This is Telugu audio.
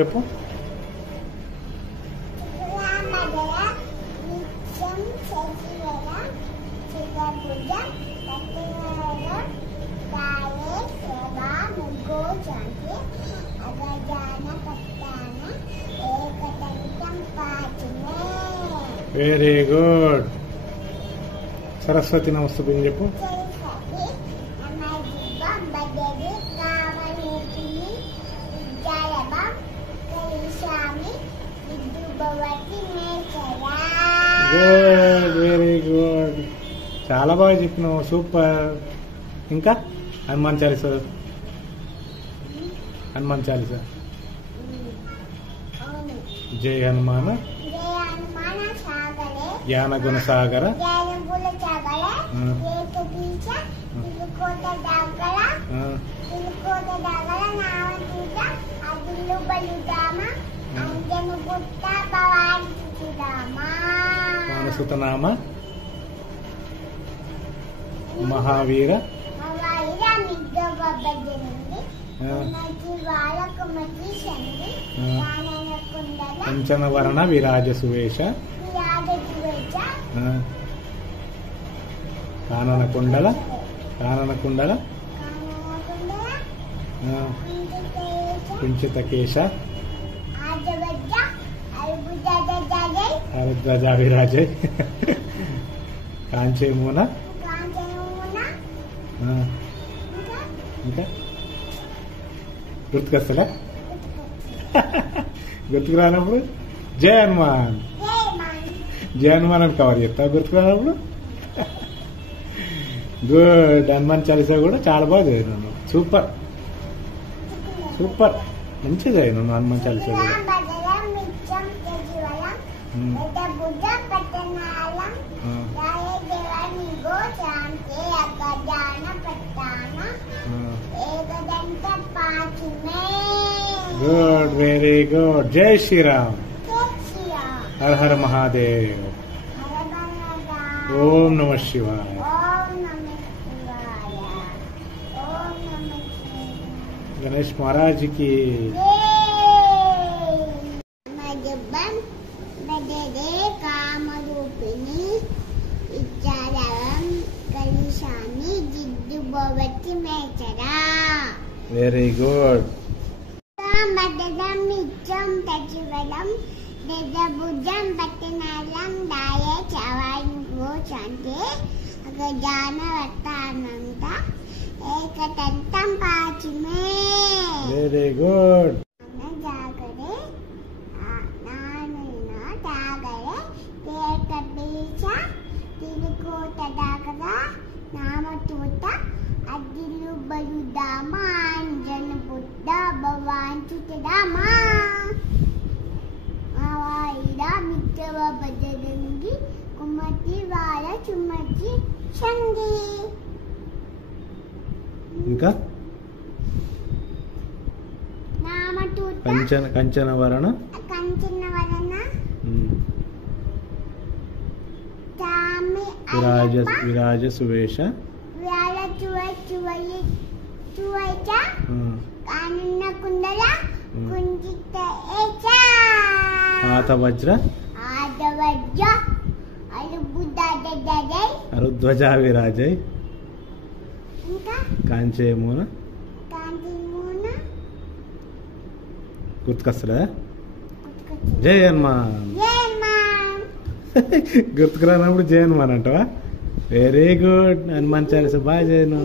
చెప్పు. Very good. సరస్వతి నమస్తే చెప్పు. Good, very good. చాలా బాగా చెప్పినావు, సూపర్. ఇంకా హనుమాన్ చాలీసా, హనుమాన్ చాలీసా. జై హనుమాన జ్ఞాన గుణ సాగర మానసుతనామ మహావీర కంచనవరణ విరాజ సువేశ కానన కుండల కుంచితకేశ హరధ్వజ విరాజయ్ కాంచేమూన. ఇంకా గుర్తుకొస్తలే, గుర్తుకు రానప్పుడు జై హనుమాన్, జై హనుమాన్ అని కవర్ చెప్తా. గుర్తుకు రానప్పుడు గుడ్. హనుమాన్ చాలీసా కూడా చాలా బాగా చదివినాను, సూపర్ సూపర్, మంచిగా చదివినాను హనుమాన్ చాలీసా కూడా. Good, very good. జై శ్రీరామ్. హర హర మహాదేవ్. ఓం నమ శివాయ. గణేష్ మహారాజ్ కి కామరూపిణి కలిశాన్ని జిద్దుబోవతి మేచరా. Very good. మిచ్చం తచివలం భుజం పట్టనాలం దాయే చవాంటే గజానవతానంత ఏకతంతం పాచిమే. Very good. జాగరే నాన్న తాగరే ఏక బీచ తిరుకోట దాగరా నామతూత అదిలు బలుదామా అంజన బుద్ధ భవాంచుతదామా ఆవాయిడా మిత్రవ బజరంగి కుమతి వార చుమతి చంగి. ఇంకా నామతూత కంచనవరణ విరాజ సువేశ ఆతవజ్ర హరధ్వజ విరాజయ్ కాంచేమూన. గుర్తుకొస్తలే. జై హనుమాన్. గుర్తుకు రానప్పుడు జై హనుమాన్ అంటావా. Very good. హనుమాన్ చాలీసా బాగా చేయను.